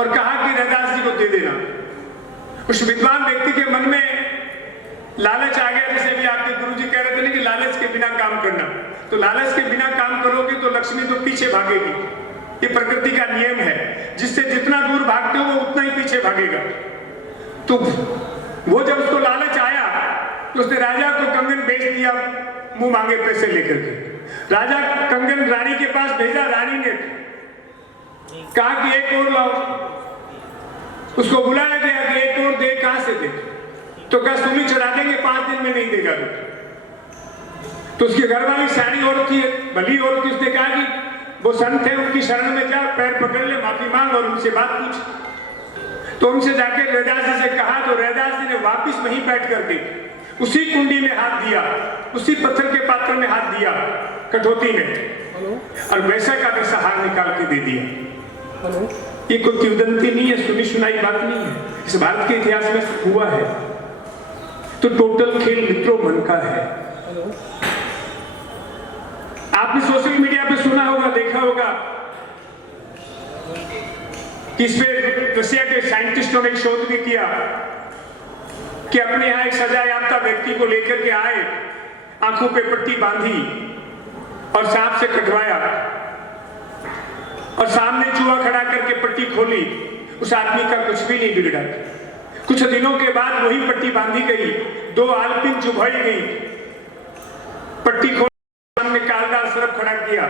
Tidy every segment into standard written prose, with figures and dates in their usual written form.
और कहा कि रैदास जी को दे देना। उस विद्वान व्यक्ति के मन में लालच आ गया, जैसे भी आपके गुरुजी कह रहे थे ना कि लालच के बिना काम करना, तो लालच के बिना काम करोगे तो लक्ष्मी तो पीछे भागेगी। ये प्रकृति का नियम है, जिससे जितना दूर भागते हो वो उतना ही पीछे भागेगा। तो वो जब उसको लालच आया तो उसने राजा को कंगन बेच दिया, मुंह मांगे पैसे लेकर के। राजा कंगन रानी के पास भेजा, रानी ने कहा कि एक और लाओ। उसको बुलाया गया कि एक और दे, कहां से दे? तो कहा सूली चढ़ा देंगे, 5 दिन में नहीं देगा तो उसकी घरवाली सारी औरत थी, भली औरत थी, उसने कहा कि वो संत है, उनकी शरण में जा, पैर पकड़ ले, माफी मांग और उनसे बात पूछ। तो उनसे जाके रैदास जी से कहा, तो रैदास जी ने वापिस वहीं बैठ करके उसी कुंडी में हाथ दिया, उसी पत्थर के पात्र में हाथ दिया, कठौती में, और वैसा का वैसा हार निकाल के दे दिया। ये कोई किंवदंती नहीं है, सुनी सुनाई बात नहीं है, इस भारत के इतिहास में हुआ है। तो टोटल खेल मित्रों मन का है। आपने सोशल मीडिया पे सुना होगा, देखा होगा कि इस पे रशिया के साइंटिस्टों ने एक शोध भी किया कि अपने यहां एक सजा याफ्ता व्यक्ति को लेकर के आए, आंखों पे पट्टी बांधी और सांप से कटवाया और सामने चूहा खड़ा करके पट्टी खोली। उस आदमी का कुछ भी नहीं बिगड़ा। कुछ दिनों के बाद वही पट्टी बांधी गई, 2 आलपिन चुभाई गई, पट्टी खोल सामने कालदार सरफ खड़ा किया।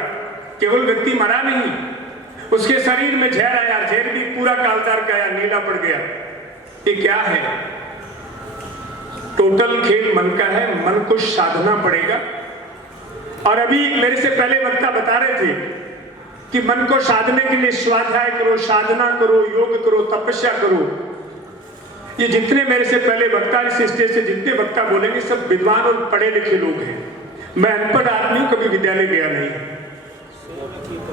केवल व्यक्ति मरा नहीं, उसके शरीर में जहर आया, जहर भी पूरा कालदार का आया, नीला पड़ गया। ये क्या है? टोटल खेल मन का है, मन को साधना पड़ेगा। और अभी मेरे से पहले वक्ता बता रहे थे कि मन को साधने के लिए स्वाध्याय करो, साधना करो, योग करो, तपस्या करो। ये जितने मेरे से पहले वक्ता, इस स्टेज से जितने वक्ता बोलेंगे सब विद्वान और पढ़े लिखे लोग हैं। मैं अनपढ़ आदमी, कभी विद्यालय गया नहीं।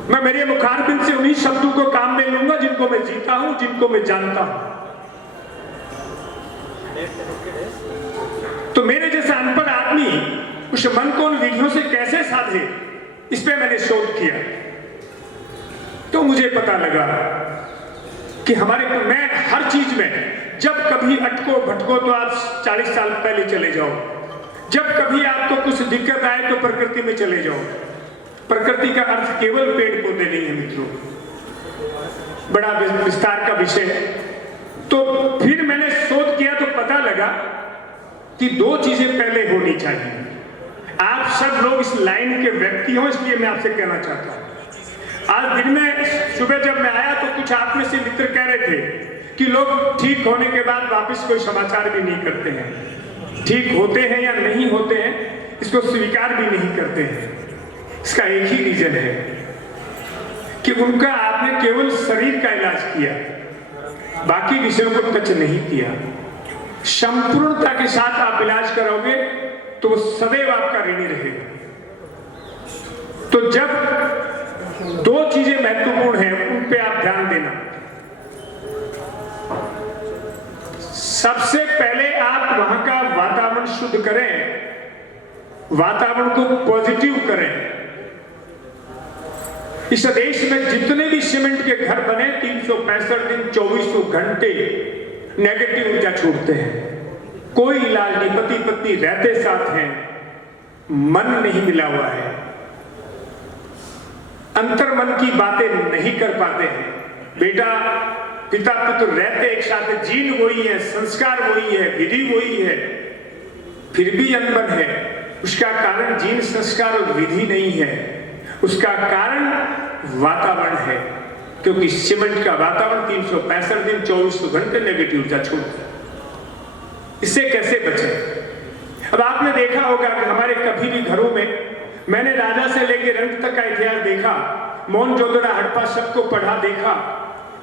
मैं मेरे मुखारबिंद से उन्हीं शब्दों को काम में लूंगा जिनको मैं जीता हूं, जिनको मैं जानता हूं। तो मेरे जैसा अनपढ़ आदमी उस मन को उन विधियों से कैसे साधे, इस पे मैंने शोध किया। तो मुझे पता लगा कि मैं हर चीज में जब कभी अटको भटको तो आप 40 साल पहले चले जाओ। जब कभी आपको कुछ दिक्कत आए तो प्रकृति में चले जाओ। प्रकृति का अर्थ केवल पेड़ पौधे नहीं है मित्रों, बड़ा विस्तार का विषय है। तो फिर मैंने शोध किया तो पता लगा कि 2 चीजें पहले होनी चाहिए। आप सब लोग इस लाइन के व्यक्ति हो, इसलिए मैं आपसे कहना चाहता हूं। आज दिन में सुबह जब मैं आया तो कुछ आप में से मित्र कह रहे थे कि लोग ठीक होने के बाद वापस कोई समाचार भी नहीं करते हैं। ठीक होते हैं या नहीं होते हैं इसको स्वीकार भी नहीं करते हैं। इसका एक ही रीजन है कि उनका आपने केवल शरीर का इलाज किया, बाकी विषयों को टच नहीं किया। संपूर्णता के साथ आप इलाज करोगे तो सदैव आपका ऋणी रहेगा। तो जब 2 चीजें महत्वपूर्ण हैं, उन पे आप ध्यान देना। सबसे पहले आप वहां का वातावरण शुद्ध करें, वातावरण को पॉजिटिव करें। इस देश में जितने भी सीमेंट के घर बने 365 दिन 2400 घंटे नेगेटिव ऊर्जा छोड़ते हैं। कोई इलाज नहीं, पति पत्नी रहते साथ हैं, मन नहीं मिला हुआ है, अंतर मन की बातें नहीं कर पाते हैं। बेटा पिता पुत्र रहते एक साथ, जीन वही है, संस्कार वही है, विधि वही है, फिर भी अनबन है। उसका कारण जीन संस्कार और विधि नहीं है, उसका कारण वातावरण है। क्योंकि सीमेंट का वातावरण 365 दिन 2400 घंटे नेगेटिव ऊर्जा छोड़ता है। इससे कैसे बचें? अब आपने देखा होगा कि हमारे कभी भी घरों में, मैंने राजा से लेकर रंग तक का इतिहास देखा, मोहनजोदड़ो हड़प्पा सबको पढ़ा देखा।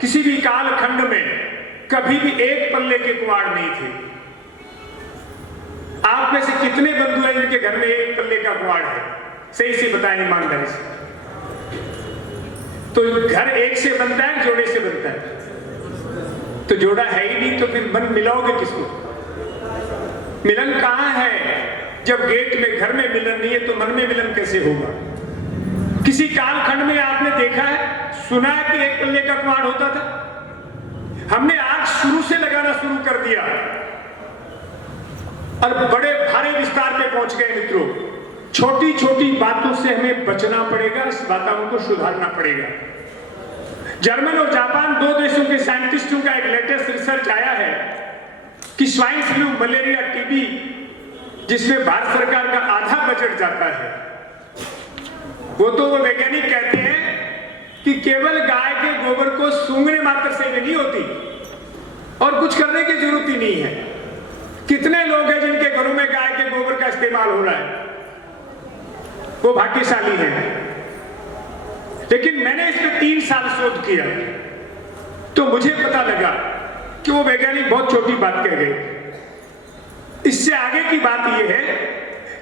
किसी भी कालखंड में कभी भी एक पल्ले के कुआड़ नहीं थे। आप में से कितने बंधु हैं जिनके घर में एक पल्ले का कुआड़ है? सही से बताएं ईमानदारी से। तो घर एक से बनता है, जोड़े से बनता है। तो जोड़ा है ही नहीं तो फिर मन मिलाओगे किसको? मिलन कहां है? जब गेट में घर में मिलन नहीं है तो मन में मिलन कैसे होगा? किसी कालखंड में आपने देखा है, सुना है कि एक पल्ले का कुआड़ होता था? हमने आग शुरू से लगाना शुरू कर दिया और बड़े भारी विस्तार पे पहुंच गए मित्रों। छोटी छोटी बातों से हमें बचना पड़ेगा, इस बातों को सुधारना पड़ेगा। जर्मन और जापान, दो देशों के साइंटिस्टों का एक लेटेस्ट रिसर्च आया है कि स्वाइन फ्लू, मलेरिया, टीबी, जिसमें भारत सरकार का आधा बजट जाता है, वो वैज्ञानिक कहते हैं कि केवल गाय के गोबर को सूंघने मात्र से नहीं होती और कुछ करने की जरूरत ही नहीं है। कितने लोग हैं जिनके घरों में गाय के गोबर का इस्तेमाल हो रहा है, वो भाग्यशाली हैं। लेकिन मैंने इस पर 3 साल शोध किया तो मुझे पता लगा कि वो वैज्ञानिक बहुत छोटी बात कह गए। इससे आगे की बात यह है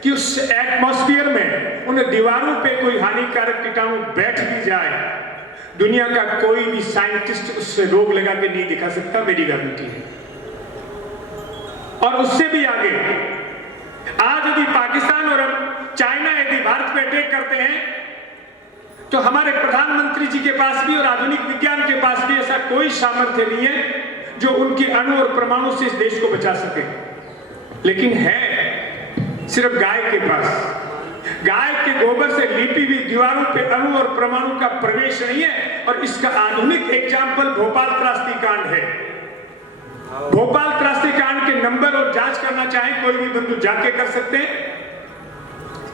कि उस एटमॉस्फेयर में, उन दीवारों पे कोई हानिकारक कीटाणु बैठ भी जाए, दुनिया का कोई भी साइंटिस्ट उससे रोग लगा के नहीं दिखा सकता, मेरी गारंटी है। और उससे भी आगे, आज यदि पाकिस्तान और चाइना यदि भारत पे अटैक करते हैं तो हमारे प्रधानमंत्री जी के पास भी और आधुनिक विज्ञान के पास भी ऐसा कोई सामर्थ्य नहीं है जो उनकी अणु और परमाणु से इस देश को बचा सके। लेकिन है सिर्फ गाय के पास। गाय के गोबर से लिपी हुई दीवारों पे अणु और परमाणु का प्रवेश नहीं है। और इसका आधुनिक एग्जाम्पल भोपाल त्रासदी कांड है। भोपाल त्रासदी कांड के नंबर और जांच करना चाहे कोई भी बंधु जाके कर सकते हैं।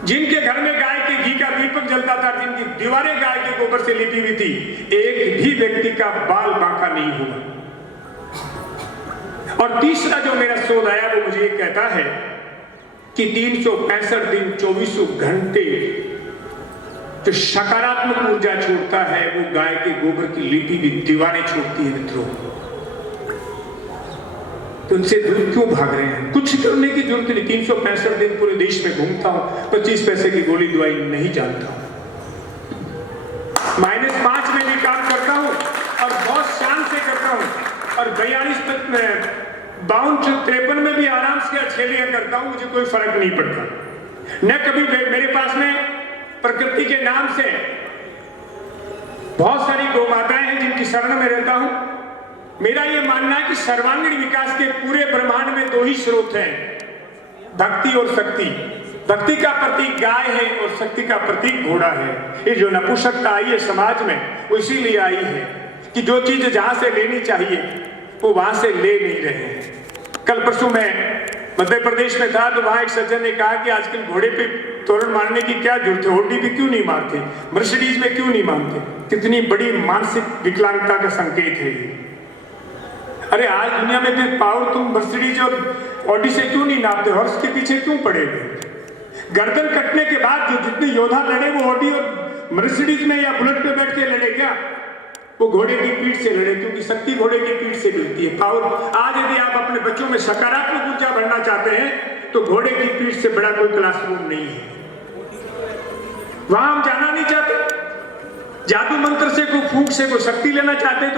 जिनके घर में गाय के घी का दीपक जलता था, जिनकी दीवारें गाय के गोबर से लिपी हुई थी, एक भी व्यक्ति का बाल बांका नहीं हुआ। और तीसरा जो मेरा शोध आया वो मुझे कहता है कि 365 दिन 24 घंटे जो सकारात्मक ऊर्जा छोड़ता है वो गाय के गोबर की लिपी हुई दीवारें छोड़ती है मित्रों। तो उनसे दूर क्यों भाग रहे हैं? कुछ करने की जरूरत नहीं। 365 दिन पूरे देश में घूमता हूं, 25 पैसे की गोली दवाई नहीं जानता हूं, -5 में भी काम करता हूं और बहुत शान से करता हूं। और 52-53 में भी आराम से अछेलियां करता हूं, मुझे कोई फर्क नहीं पड़ता। न कभी मेरे पास में प्रकृति के नाम से बहुत सारी गौ माताएं हैं जिनकी शरण में रहता हूं। मेरा यह मानना है कि सर्वांगीण विकास के पूरे ब्रह्मांड में 2 ही स्रोत हैं, भक्ति और शक्ति। भक्ति का प्रतीक गाय है और शक्ति का प्रतीक घोड़ा है। ये जो नपुंसकता आई है समाज में, वो इसीलिए आई है कि जो चीज जहां से लेनी चाहिए वो वहां से ले नहीं रहे हैं। कल परसों मैं मध्य प्रदेश में था तो वहां एक सज्जन ने कहा कि आजकल घोड़े पे तोरण मारने की क्या जरूरत है, होडी पे क्यों नहीं मारते, मर्सिडीज में क्यों नहीं मारते। कितनी बड़ी मानसिक विकलांगता का संकेत है ये। अरे आज दुनिया में भी पावर तुम मर्सिडीज और ऑडी से क्यों नहीं नापते, हॉर्स के पीछे क्यों पड़े हुए। गर्दन कटने के बाद जो जितने योद्धा लड़े वो ऑडी और मर्सिडीज में या बुलेट पे बैठ के लड़े क्या? वो घोड़े की पीठ से लड़े, क्योंकि शक्ति घोड़े की पीठ से मिलती है, पावर। आज यदि आप अपने बच्चों में सकारात्मक ऊर्जा भरना चाहते हैं तो घोड़े की पीठ से बड़ा कोई क्लासरूम नहीं है। वहां हम जाना नहीं चाहते। जादू मंत्र से कोई फूंक से कोई शक्ति लेना चाहते हैं तो